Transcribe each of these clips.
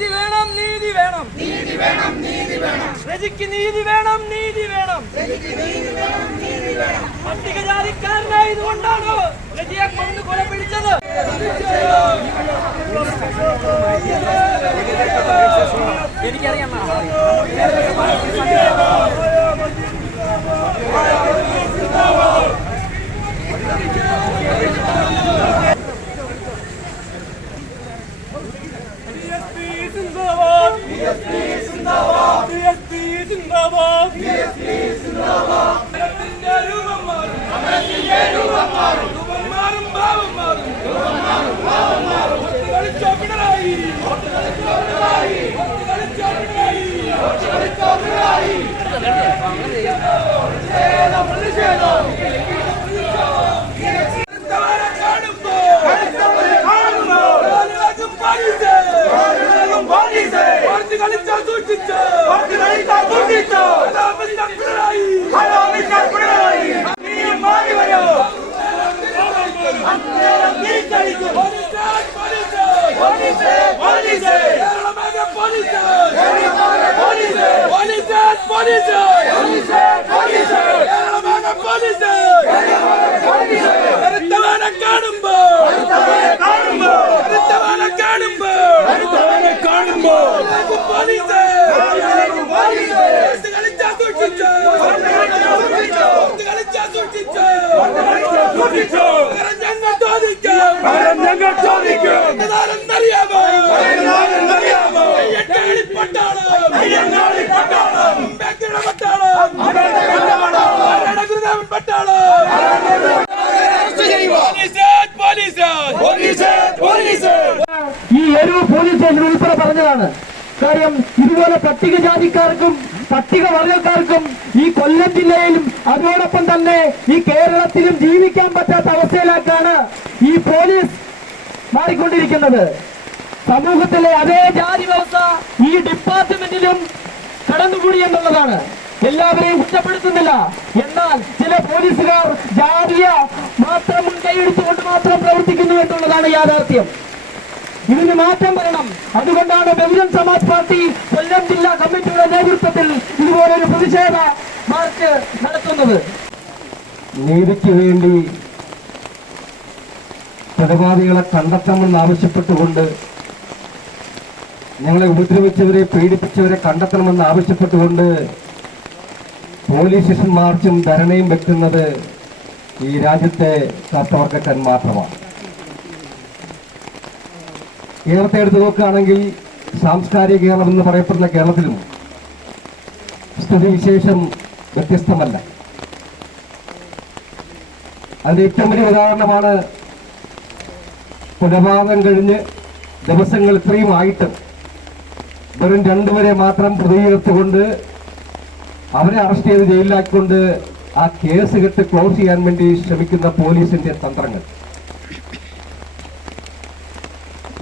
നീതി വേണം, നീതി വേണം, നീതി വേണം, നീതി വേണം. രജിക്ക് നീതി വേണം, നീതി വേണം, രജിക്ക് നീതി വേണം, നീതി വേണം. പട്ടികജാതിക്കാരനായതുകൊണ്ടാണോ രജിയെ കൊന്നു കൊല പിടിച്ചത്? എനിക്കറിയാം. ഈ എരൂർ പോലീസ് സ്റ്റേഷൻ ഉൾപ്പെടെ പറഞ്ഞതാണ്. കാര്യം ഇതുപോലെ പട്ടികജാതിക്കാർക്കും പട്ടികവർഗക്കാർക്കും ഈ കൊല്ലം ജില്ലയിലും അതോടൊപ്പം തന്നെ ഈ കേരളത്തിലും ജീവിക്കാൻ പറ്റാത്ത അവസ്ഥയിലേക്കാണ് ഈ പോലീസ് മാറിക്കൊണ്ടിരിക്കുന്നത്. സമൂഹത്തിലെ അതേ ജാതി വ്യവസ്ഥ ഈ ഡിപ്പാർട്ട്മെന്റിലും കടന്നുകൂടി എന്നുള്ളതാണ്. എല്ലാവരെയും കുറ്റപ്പെടുത്തുന്നില്ല. എന്നാൽ ചില പോലീസുകാർ ജാതിയ മാത്രം മുൻകൈയെടുത്തുകൊണ്ട് മാത്രം പ്രവർത്തിക്കുന്നു എന്നുള്ളതാണ് യാഥാർത്ഥ്യം. ഇതിന് മാറ്റം വരണം. അതുകൊണ്ടാണ് ബഹുജൻ സമാജ് പാർട്ടി കൊല്ലം ജില്ലാ കമ്മിറ്റിയുടെ നേതൃത്വത്തിൽ ഇതുപോലൊരു പ്രതിഷേധ മാർച്ച് നടത്തുന്നത്. നീതിക്ക് വേണ്ടി കൊലപാതകളെ കണ്ടെത്തണമെന്ന് ആവശ്യപ്പെട്ടുകൊണ്ട്, ഞങ്ങളെ ഉപദ്രവിച്ചവരെ പീഡിപ്പിച്ചവരെ കണ്ടെത്തണമെന്ന് ആവശ്യപ്പെട്ടുകൊണ്ട് പോലീസ് സ്റ്റേഷൻ മാർച്ചും ധരണയും വെക്കുന്നത് ഈ രാജ്യത്തെ കർത്തവർഗക്കാർ മാത്രമാണ്. കേരളത്തെ എടുത്ത് നോക്കുകയാണെങ്കിൽ സാംസ്കാരിക കേരളം എന്ന് പറയപ്പെടുന്ന കേരളത്തിലും സ്ഥിതിവിശേഷം വ്യത്യസ്തമല്ല. അതിന്റെ ഏറ്റവും വലിയ ഉദാഹരണമാണ് കൊലപാതകം കഴിഞ്ഞ് ദിവസങ്ങൾ ഇത്രയും ആയിട്ടും വെറും 2 പേരെ മാത്രം പ്രതിയെടുത്തുകൊണ്ട് അവരെ അറസ്റ്റ് ചെയ്ത് ജയിലിലാക്കിക്കൊണ്ട് ആ കേസ് കെട്ട് ക്ലോസ് ചെയ്യാൻ വേണ്ടി ശ്രമിക്കുന്ന പോലീസിന്റെ തന്ത്രങ്ങൾ.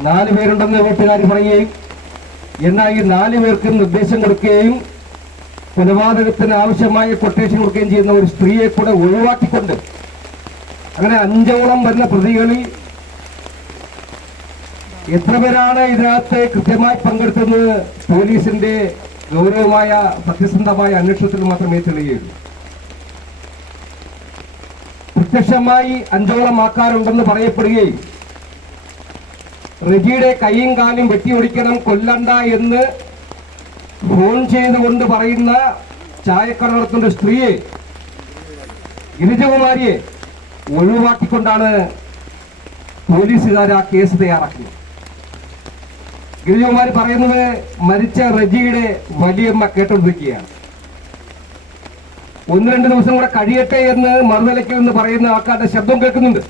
4 പേരുണ്ടെന്ന് വീട്ടുകാർ പറയുകയും എന്നാൽ ഈ 4 പേർക്കും നിർദ്ദേശം കൊടുക്കുകയും കൊലപാതകത്തിന് ആവശ്യമായ കൊട്ടേഷൻ കൊടുക്കുകയും ചെയ്യുന്ന ഒരു സ്ത്രീയെ കൂടെ ഒഴിവാക്കിക്കൊണ്ട് അങ്ങനെ 5ഓളം വരുന്ന പ്രതികളിൽ എത്ര പേരാണ് ഇതിനകത്ത് കൃത്യമായി പങ്കെടുത്തത് പോലീസിന്റെ ഗൗരവമായ സത്യസന്ധമായ അന്വേഷണത്തിൽ മാത്രമേ തെളിയുകയുള്ളൂ. പ്രത്യക്ഷമായി 5ഓളം ആൾക്കാരുണ്ടെന്ന് പറയപ്പെടുകയും റെജിയുടെ കൈയും കാലും വെട്ടിയൊടിക്കണം, കൊല്ലണ്ട എന്ന് ഫോൺ ചെയ്തുകൊണ്ട് പറയുന്ന ചായക്കട നടത്തുന്ന സ്ത്രീയെ, ഗിരിജകുമാരിയെ ഒഴിവാക്കിക്കൊണ്ടാണ് പോലീസുകാർ ആ കേസ് തയ്യാറാക്കുന്നത്. ഗിരിജകുമാരി പറയുന്നത് മരിച്ച റെജിയുടെ വലിയമ്മ കേട്ടുകൊണ്ടിരിക്കുകയാണ്. 1-2 ദിവസം കൂടെ കഴിയട്ടെ എന്ന് മറുനിലയ്ക്കൽ നിന്ന് പറയുന്ന ആൾക്കാരുടെ ശബ്ദം കേൾക്കുന്നുണ്ട്.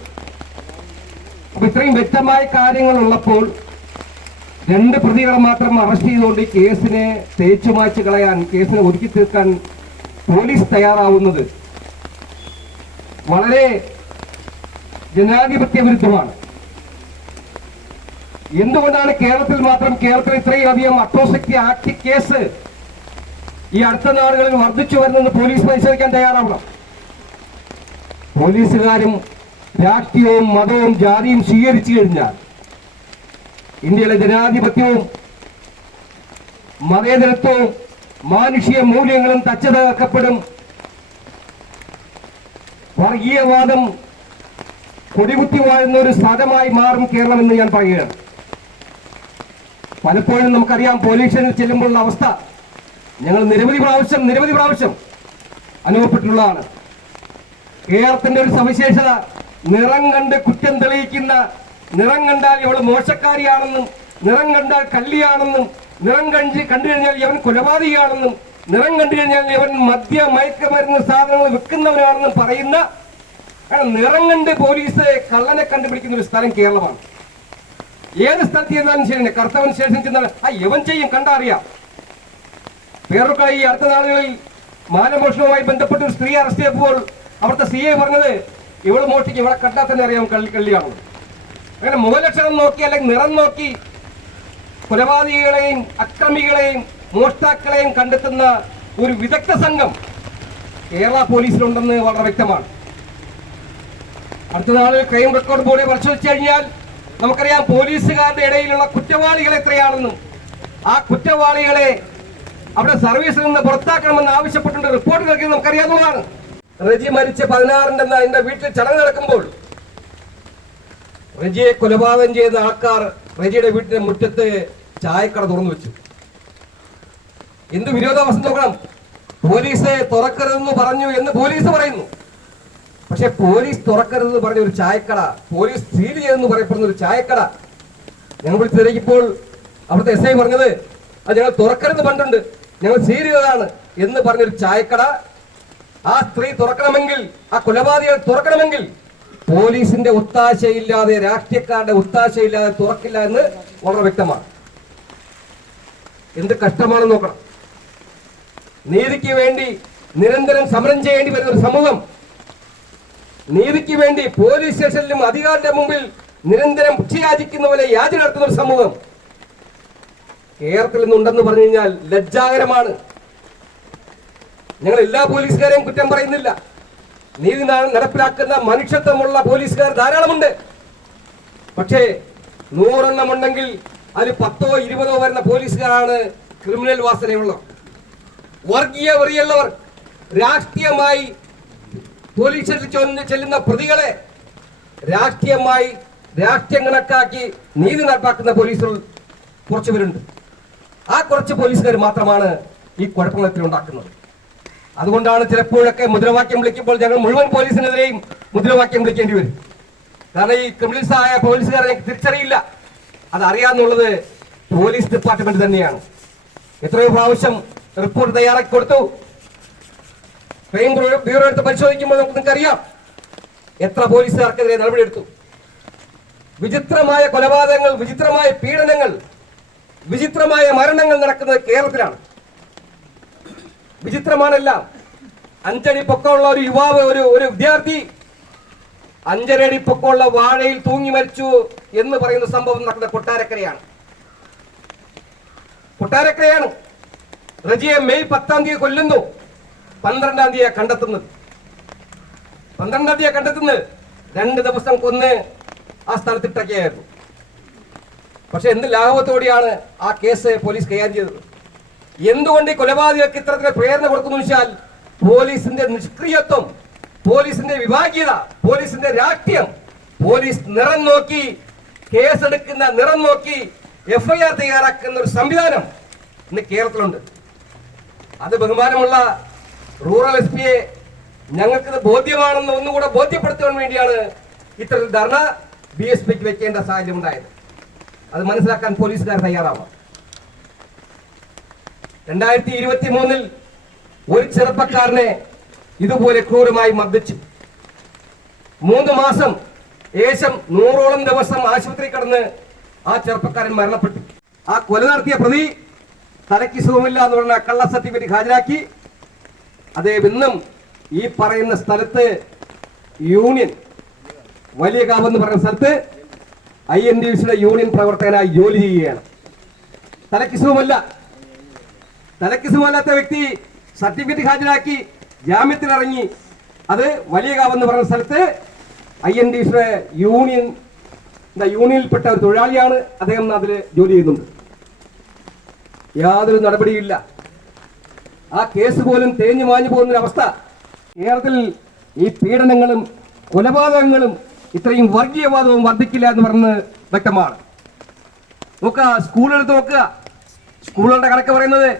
അപ്പൊ ഇത്രയും വ്യക്തമായ കാര്യങ്ങൾ ഉള്ളപ്പോൾ 2 പ്രതികളെ മാത്രം അറസ്റ്റ് ചെയ്തുകൊണ്ട് ഈ കേസിനെ തേച്ചുമാച്ച് കളയാൻ, കേസിനെ ഒതുക്കി തീർക്കാൻ പോലീസ് തയ്യാറാവുന്നത് വളരെ ജനാധിപത്യ വിരുദ്ധമാണ്. എന്തുകൊണ്ടാണ് കേരളത്തിൽ മാത്രം, കേരളത്തിൽ ഇത്രയും അധികം അട്രോസിറ്റി ആക്ട് കേസ് ഈ അടുത്ത നാളുകളിൽ വർദ്ധിച്ചു വരുന്നെന്ന് പോലീസ് പരിശോധിക്കാൻ തയ്യാറാവണം. പോലീസുകാരും രാഷ്ട്രീയവും മതവും ജാതിയും സ്വീകരിച്ചു കഴിഞ്ഞാൽ ഇന്ത്യയിലെ ജനാധിപത്യവും മതേതരത്വവും മാനുഷിക മൂല്യങ്ങളും തച്ചതക്കപ്പെടും. വർഗീയവാദം കൊടികുത്തി വാഴുന്ന ഒരു സ്ഥലമായി മാറും കേരളം എന്ന് ഞാൻ പറയുകയാണ്. പലപ്പോഴും നമുക്കറിയാം പോലീസ് സ്റ്റേഷനിൽ ചെല്ലുമ്പോഴുള്ള അവസ്ഥ ഞങ്ങൾ നിരവധി പ്രാവശ്യം അനുഭവപ്പെട്ടിട്ടുള്ളതാണ്. കേരളത്തിന്റെ ഒരു സവിശേഷത നിറം കണ്ട് കുറ്റം തെളിയിക്കുന്ന, നിറം കണ്ടാൽ ഇവൾ മോശക്കാരിയാണെന്നും, നിറം കണ്ടാൽ കള്ളിയാണെന്നും, നിറം കണ്ടു കഴിഞ്ഞാൽ ഇവൻ കൊലപാതകയാണെന്നും, നിറം കണ്ടു കഴിഞ്ഞാൽ ഇവൻ മയക്കുമരുന്ന് സാധനങ്ങൾ വിൽക്കുന്നവനാണെന്നും പറയുന്ന നിറം കണ്ട് പോലീസ് കള്ളനെ കണ്ടുപിടിക്കുന്ന ഒരു സ്ഥലം കേരളമാണ്. ഏത് സ്ഥലത്ത് ചെന്നാലും ശരി, കർത്തവൻ സ്റ്റേഷനിൽ ചെന്നാൽ ഇവൻ ചെയ്യും, കണ്ടറിയാം. വേറൊക്കെ ഈ അടുത്ത നാളുകളിൽ മാനമോഷണവുമായി ബന്ധപ്പെട്ട് ഒരു സ്ത്രീ അറസ്റ്റ് ചെയ്തപ്പോൾ അവിടുത്തെ CI പറഞ്ഞത് ഇവള് മോഷ്ടിക്കും, ഇവളെ കണ്ടാൽ തന്നെ അറിയാം കള്ളിയാണെന്ന്. അങ്ങനെ മുഖലക്ഷണം നോക്കി അല്ലെങ്കിൽ നിറം നോക്കി കൊലപാതകികളെയും അക്രമികളെയും മോഷ്ടാക്കളെയും കണ്ടെത്തുന്ന ഒരു വിദഗ്ധ സംഘം കേരള പോലീസിലുണ്ടെന്ന് വളരെ വ്യക്തമാണ്. അടുത്ത നാളിൽ ക്രൈം റെക്കോർഡ് ബോർഡ് പരിശോധിച്ചു കഴിഞ്ഞാൽ നമുക്കറിയാം പോലീസുകാരുടെ ഇടയിലുള്ള കുറ്റവാളികൾ എത്രയാണെന്നും ആ കുറ്റവാളികളെ അവിടെ സർവീസിൽ നിന്ന് പുറത്താക്കണമെന്ന് ആവശ്യപ്പെട്ടുകൊണ്ട് റിപ്പോർട്ട് നൽകിയത് നമുക്കറിയാവുന്നതാണ്. റജി മരിച്ച 16 അതിന്റെ വീട്ടിൽ ചടങ്ങ് നടക്കുമ്പോൾ റജിയെ കൊലപാതകം ചെയ്ത ആൾക്കാർ റജിയുടെ വീട്ടിന്റെ മുറ്റത്ത് ചായക്കട തുറന്നു വെച്ചു. എന്ത് വിരോധാഭാസം നോക്കണം. പോലീസ് തുറക്കരുതെന്ന് പറഞ്ഞു എന്ന് പോലീസ് പറയുന്നു. പക്ഷെ പോലീസ് തുറക്കരുതെന്ന് പറഞ്ഞ ഒരു ചായക്കട, പോലീസ് സീൽ ചെയ്തെന്ന് പറയപ്പെടുന്ന ഒരു ചായക്കട ഞങ്ങൾ വിളിച്ച് തിരക്കിയപ്പോൾ അവിടുത്തെ SI പറഞ്ഞത് അത് ഞങ്ങൾ തുറക്കരുത് പണ്ടുണ്ട്, ഞങ്ങൾ സീൽ ചെയ്തതാണ് എന്ന് പറഞ്ഞൊരു ചായക്കട ആ സ്ത്രീ തുറക്കണമെങ്കിൽ, ആ കൊലപാതകൾ തുറക്കണമെങ്കിൽ പോലീസിന്റെ ഒത്താശയില്ലാതെ, രാഷ്ട്രീയക്കാരുടെ ഒത്താശയില്ലാതെ തുറക്കില്ല എന്ന് വളരെ വ്യക്തമാണ്. എന്ത് കഷ്ടമാണെന്ന് നോക്കണം. നീതിക്ക് വേണ്ടി നിരന്തരം സമരം ചെയ്യേണ്ടി വരുന്ന ഒരു സമൂഹം, നീതിക്ക് വേണ്ടി പോലീസ് സ്റ്റേഷനിലും അധികാരിയുടെ മുമ്പിൽ നിരന്തരം ഭിക്ഷയാചിക്കുന്ന പോലെ യാചന നടത്തുന്ന ഒരു സമൂഹം കേരളത്തിൽ നിന്നുണ്ടെന്ന് പറഞ്ഞു കഴിഞ്ഞാൽ ലജ്ജാകരമാണ്. ഞങ്ങൾ എല്ലാ പോലീസുകാരെയും കുറ്റം പറയുന്നില്ല. നീതി നടപ്പിലാക്കുന്ന മനുഷ്യത്വമുള്ള പോലീസുകാർ ധാരാളമുണ്ട്. പക്ഷേ 100 എണ്ണം ഉണ്ടെങ്കിൽ അതിൽ 10ഓ 20ഓ വരുന്ന പോലീസുകാരാണ് ക്രിമിനൽ വാസനയുള്ളവർ, വർഗീയ വെറിയുള്ളവർ, രാഷ്ട്രീയമായി പോലീസിൽ ചെല്ലുന്ന പ്രതികളെ രാഷ്ട്രീയമായി രാഷ്ട്രീയം കണക്കാക്കി നീതി നടപ്പാക്കുന്ന പോലീസുകൾ കുറച്ചു പേരുണ്ട്. ആ കുറച്ച് പോലീസുകാർ മാത്രമാണ് ഈ കുഴപ്പങ്ങളത്തിൽ ഉണ്ടാക്കുന്നത്. അതുകൊണ്ടാണ് ചിലപ്പോഴൊക്കെ മുദ്രാവാക്യം വിളിക്കുമ്പോൾ ഞങ്ങൾ മുഴുവൻ പോലീസിനെതിരെയും മുദ്രാവാക്യം വിളിക്കേണ്ടി വരും. കാരണം ഈ ക്രിമിനൽസ് ആയ പോലീസുകാരെ തിരിച്ചറിയില്ല. അതറിയാന്നുള്ളത് പോലീസ് ഡിപ്പാർട്ട്മെന്റ് തന്നെയാണ്. എത്രയോ പ്രാവശ്യം റിപ്പോർട്ട് തയ്യാറാക്കി കൊടുത്തു. ക്രൈം ബ്യൂറോ എടുത്ത് പരിശോധിക്കുമ്പോൾ നിങ്ങൾക്കറിയാം എത്ര പോലീസുകാർക്കെതിരെ നടപടിയെടുത്തു. വിചിത്രമായ കൊലപാതകങ്ങൾ, വിചിത്രമായ പീഡനങ്ങൾ, വിചിത്രമായ മരണങ്ങൾ നടക്കുന്നത് കേരളത്തിലാണ്. വിചിത്രമാണെല്ലാം. 5 അടി പൊക്കമുള്ള ഒരു യുവാവ്, ഒരു വിദ്യാർത്ഥി 5.5 അടി പൊക്കമുള്ള വാഴയിൽ തൂങ്ങി മരിച്ചു എന്ന് പറയുന്ന സംഭവം നടക്കുന്ന കൊട്ടാരക്കരയാണ്. റജിയെ മെയ് 10-ാം തീയതി കൊല്ലുന്നു. 12-ാം തീയതി കണ്ടെത്തുന്നത്. 2 ദിവസം കൊന്ന് ആ സ്ഥലത്തിട്ടൊക്കെയായിരുന്നു. പക്ഷെ എന്ത് ലാഘവത്തോടെയാണ് ആ കേസ് പോലീസ് കൈകാര്യം ചെയ്തത്. എന്തുകൊണ്ട് ഈ കൊലപാതകർക്ക് ഇത്തരത്തിലെ പ്രേരണ കൊടുക്കുന്നു വെച്ചാൽ പോലീസിന്റെ നിഷ്ക്രിയത്വം, പോലീസിന്റെ വിഭാഗീയത, പോലീസിന്റെ രാഷ്ട്രീയം, പോലീസ് നിറം നോക്കി കേസെടുക്കുന്ന, നിറം നോക്കി FIR തയ്യാറാക്കുന്ന ഒരു സംവിധാനം ഇന്ന് കേരളത്തിലുണ്ട്. അത് ബഹുമാനമുള്ള റൂറൽ SP-യെ ഞങ്ങൾക്കിത് ബോധ്യമാണെന്ന് ഒന്നുകൂടെ ബോധ്യപ്പെടുത്താൻ വേണ്ടിയാണ് ഇത്തരത്തിൽ ധർണ BSPക്ക് വെക്കേണ്ട സാഹചര്യം ഉണ്ടായത്. അത് മനസ്സിലാക്കാൻ പോലീസുകാർ തയ്യാറാവാം. 2023-ൽ ഒരു ചെറുപ്പക്കാരനെ ഇതുപോലെ ക്രൂരമായി മർദ്ദിച്ചു. 3 മാസം, ഏകദേശം 100ഓളം ദിവസം ആശുപത്രി കിടന്ന് ആ ചെറുപ്പക്കാരൻ മരണപ്പെട്ടു. ആ കൊല നടത്തിയ പ്രതി തലയ്ക്ക് സുഖമില്ല എന്ന് പറഞ്ഞ കള്ള സർട്ടിഫിക്കറ്റ് ഹാജരാക്കി അദ്ദേഹം ഇന്നും ഈ പറയുന്ന സ്ഥലത്ത് യൂണിയൻ വലിയകാവ് എന്ന് പറയുന്ന സ്ഥലത്ത് INTUCയുടെ യൂണിയൻ പ്രവർത്തകനായി ജോലി ചെയ്യുകയാണ്. തലയ്ക്ക് സുഖമല്ലാത്ത വ്യക്തി സർട്ടിഫിക്കറ്റ് ഹാജരാക്കി ജാമ്യത്തിലിറങ്ങി. അത് വലിയകാവ് എന്ന് പറയുന്ന സ്ഥലത്ത് INTUCയുടെ യൂണിയനിൽപ്പെട്ട ഒരു തൊഴിലാളിയാണ്. അദ്ദേഹം അതിൽ ജോലി ചെയ്യുന്നുണ്ട്. യാതൊരു നടപടിയില്ല. ആ കേസ് പോലും തേഞ്ഞു മാഞ്ഞു പോകുന്നൊരവസ്ഥ. കേരളത്തിൽ ഈ പീഡനങ്ങളും കൊലപാതകങ്ങളും ഇത്രയും വർഗീയവാദവും വർദ്ധിക്കില്ല എന്ന് പറഞ്ഞ് വ്യക്തമാണ്. നോക്കുക, സ്കൂളെടുത്ത് നോക്കുക. സ്കൂളുകളുടെ കണക്ക് പറയുന്നത്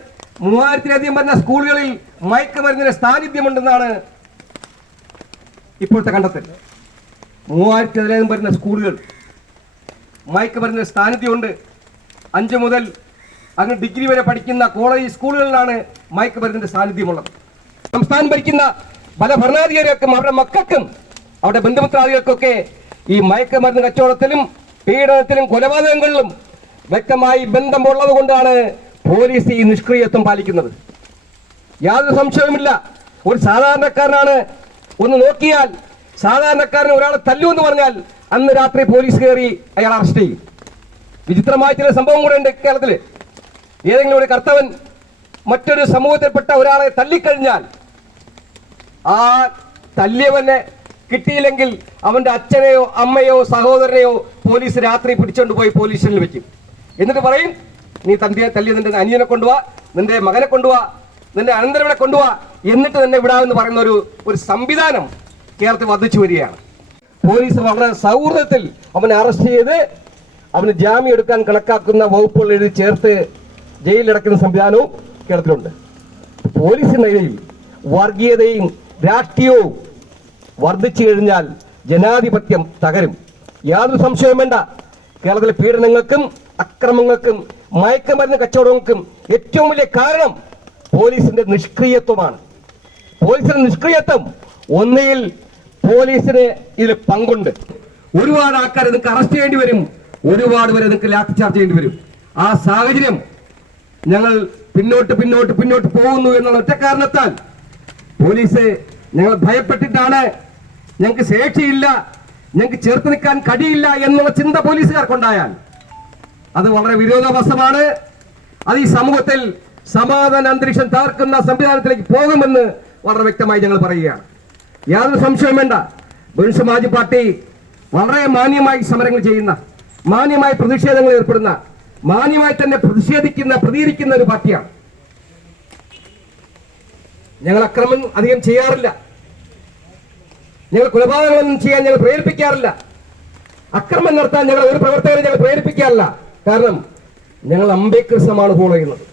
3000-ലധികം വരുന്ന സ്കൂളുകളിൽ മയക്കുമരുന്നിന്റെ സാന്നിധ്യമുണ്ടെന്നാണ് ഇപ്പോഴത്തെ കണ്ടെത്തൽ. 3000-ലധികം വരുന്ന സ്കൂളുകൾ മയക്കുമരുന്നിന്റെ സാന്നിധ്യമുണ്ട്. 5 മുതൽ അങ്ങ് ഡിഗ്രി വരെ പഠിക്കുന്ന കോളേജ് സ്കൂളുകളിലാണ് മയക്കുമരുന്നിന്റെ സാന്നിധ്യമുള്ളത്. സംസ്ഥാനം ഭരിക്കുന്ന പല ഭരണാധികാരികൾക്കും അവരുടെ മക്കൾക്കും അവരുടെ ബന്ധുമിത്രാദികൾക്കൊക്കെ ഈ മയക്കുമരുന്ന് കച്ചവടത്തിലും പീഡനത്തിലും കൊലപാതകങ്ങളിലും വ്യക്തമായി ബന്ധമുള്ളത് കൊണ്ടാണ് പോലീസ് ഈ നിഷ്ക്രിയത്വം പാലിക്കുന്നത്. യാതൊരു സംശയവുമില്ല. ഒരു സാധാരണക്കാരനാണ്, ഒന്ന് നോക്കിയാൽ സാധാരണക്കാരൻ ഒരാളെ തല്ലു എന്ന് പറഞ്ഞാൽ അന്ന് രാത്രി പോലീസ് കയറി അയാൾ അറസ്റ്റ് ചെയ്യും. വിചിത്രമായ ചില സംഭവം കൂടെ ഉണ്ട് കേരളത്തിൽ. ഏതെങ്കിലും ഒരു കർത്തവൻ മറ്റൊരു സമൂഹത്തിൽപ്പെട്ട ഒരാളെ തല്ലിക്കഴിഞ്ഞാൽ ആ തല്ലിയവനെ കിട്ടിയില്ലെങ്കിൽ അവന്റെ അച്ഛനെയോ അമ്മയോ സഹോദരനെയോ പോലീസ് രാത്രി പിടിച്ചോണ്ട് പോയി പോലീസ് സ്റ്റേഷനിൽ വെക്കും. എന്നിട്ട് പറയും, നീ തല്ലിയ നിന്റെ അനിയനെ കൊണ്ടുപോവാ, നിന്റെ മകനെ കൊണ്ടുപോവാ, നിന്റെ അനന്തരവനെ കൊണ്ടുപോവാ, എന്നിട്ട് തന്നെ വിടാമെന്ന് പറയുന്ന ഒരു സംവിധാനം കേരളത്തിൽ വർദ്ധിച്ചു വരികയാണ്. പോലീസ് വളരെ സൗഹൃദത്തിൽ അവനെ അറസ്റ്റ് ചെയ്ത് അവന് ജാമ്യം എടുക്കാൻ കണക്കാക്കുന്ന വകുപ്പുകൾ എഴുതി ചേർത്ത് ജയിലിലടക്കുന്ന സംവിധാനവും കേരളത്തിലുണ്ട്. പോലീസിനിടയിൽ വർഗീയതയും രാഷ്ട്രീയവും വർദ്ധിച്ചു കഴിഞ്ഞാൽ ജനാധിപത്യം തകരും. യാതൊരു സംശയവും വേണ്ട. കേരളത്തിലെ പീഡനങ്ങൾക്കും അക്രമങ്ങൾക്കും മയക്കുമരുന്ന് കച്ചവടങ്ങൾക്കും ഏറ്റവും വലിയ കാരണം പോലീസിന്റെ നിഷ്ക്രിയത്വമാണ്. പോലീസിന്റെ നിഷ്ക്രിയത്വം ഒന്നുകിൽ പോലീസിന് ഇതിൽ പങ്കുണ്ട്. ഒരുപാട് ആൾക്കാരെ നിങ്ങൾക്ക് അറസ്റ്റ് ചെയ്യേണ്ടി വരും, ഒരുപാട് പേരെ നിങ്ങൾക്ക് ലാത്തി ചാർജ് ചെയ്യേണ്ടി വരും. ആ സാഹചര്യം ഞങ്ങൾ പിന്നോട്ട് പോകുന്നു എന്നുള്ള ഒറ്റ കാരണത്താൽ പോലീസ് ഞങ്ങൾ ഭയപ്പെട്ടിട്ടാണ്, ഞങ്ങൾക്ക് ശേഷിയില്ല, ഞങ്ങൾക്ക് ചേർത്ത് നിൽക്കാൻ കഴിയില്ല എന്നുള്ള ചിന്ത പോലീസുകാർക്കുണ്ടായാൽ അത് വളരെ വിരോധാഭാസമാണ്. അത് ഈ സമൂഹത്തിൽ സമാധാന അന്തരീക്ഷം തകർക്കുന്ന സംവിധാനത്തിലേക്ക് പോകുമെന്ന് വളരെ വ്യക്തമായി ഞങ്ങൾ പറയുകയാണ്. യാതൊരു സംശയവും വേണ്ട. ബഹുജൻ സമാജ് പാർട്ടി വളരെ മാന്യമായി സമരങ്ങൾ ചെയ്യുന്ന, മാന്യമായി പ്രതിഷേധങ്ങൾ ഏർപ്പെടുന്ന, മാന്യമായി തന്നെ പ്രതികരിക്കുന്ന ഒരു പാർട്ടിയാണ്. ഞങ്ങൾ അക്രമം അധികം ചെയ്യാറില്ല, ഞങ്ങൾ കൊലപാതകങ്ങളൊന്നും ചെയ്യാൻ ഞങ്ങൾ പ്രേരിപ്പിക്കാറില്ല, അക്രമം നടത്താൻ ഞങ്ങൾ ഒരു പ്രവർത്തകരെ ഞങ്ങൾ പ്രേരിപ്പിക്കാറില്ല. കാരണം ഞങ്ങൾ അംബേദ്കറിസമാണ് ഫോളോ ചെയ്യുന്നത്.